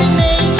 imagination.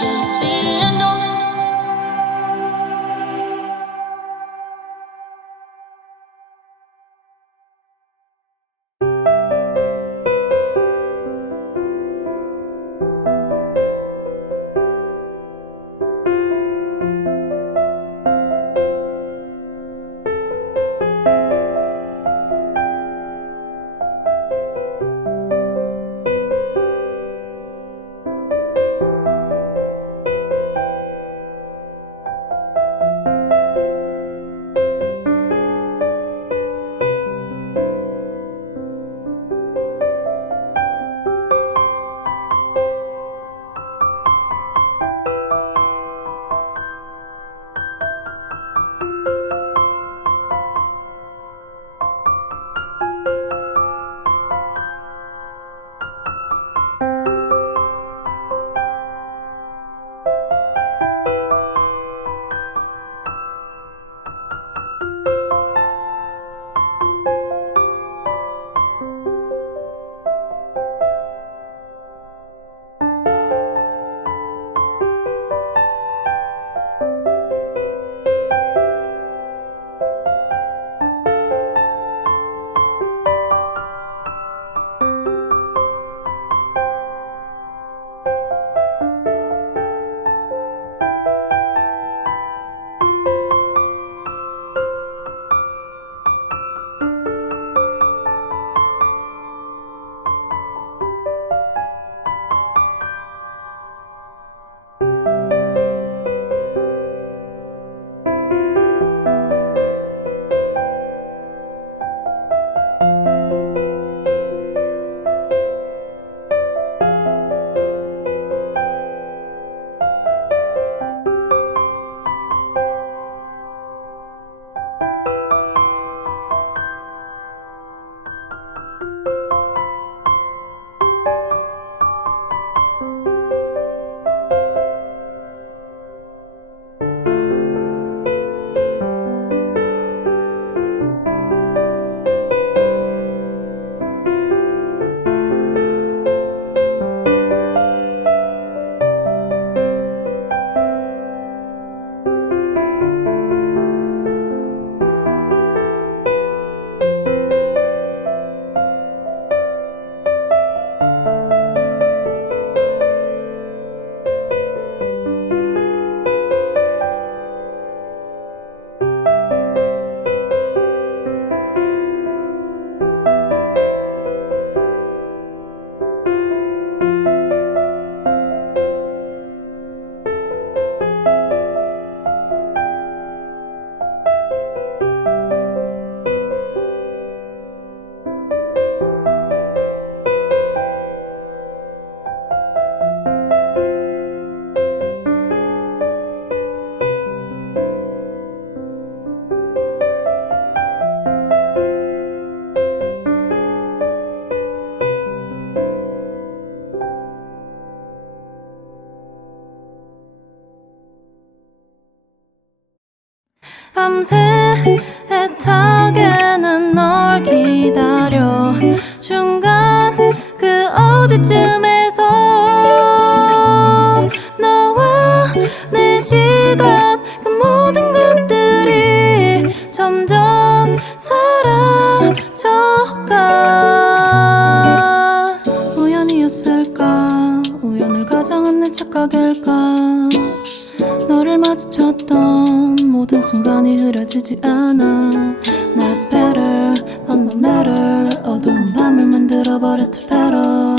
precious thing. 밤새 애타게 난 널 기다려. 중간 그 어디쯤에서 너와 내 시간 그 모든 것들이 점점 순간이 흐려지지 않아. Not better, but no matter. 어두운 밤을 만들어버렸지 better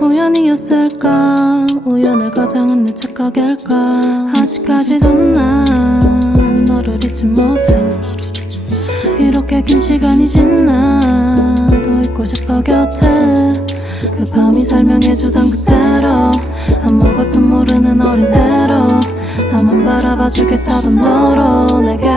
우연이었을까? 우연을 가장한 내 착각일까? 아직까지도 난 너를 잊지 못해. 이렇게 긴 시간이 지나도 있고 싶어 곁에. 그 밤이 설명해주던 그대로 아무것도 모르는 어린애로 바라봐 주겠다던 너로 내게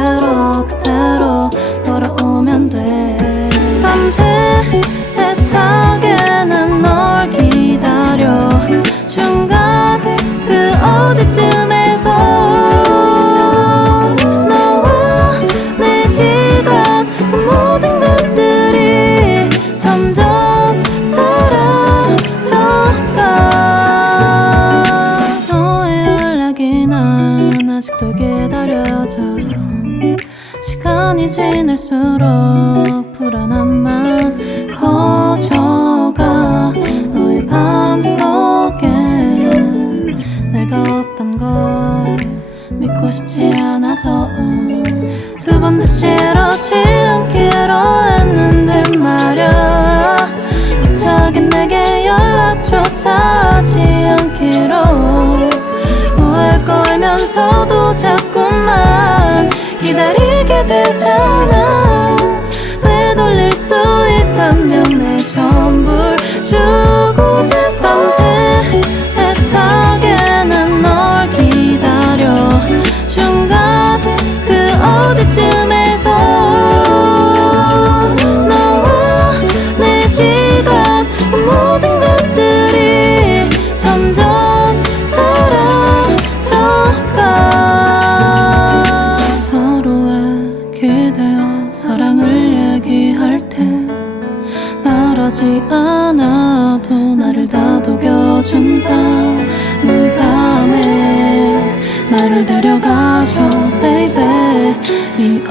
시간이 지날수록 불안함만 커져가 너의 맘속에 내가 없단 걸 믿고 싶지 않아서. 두번더 싫어지 않기로 했는데 말야 갑자기 내게 연락조차 하지 않기로. 후회를 걸면서도 자꾸만 기다리 게 되잖아. 되돌릴 수 있다면 내 전부를 주고 애타게 난널 기다려. 중간 그 어디쯤에서 너와 내 시간 사랑을 얘기할 때 말하지 않아도 나를 다독여준 밤. 너의 밤에 나를 데려가줘 baby. 이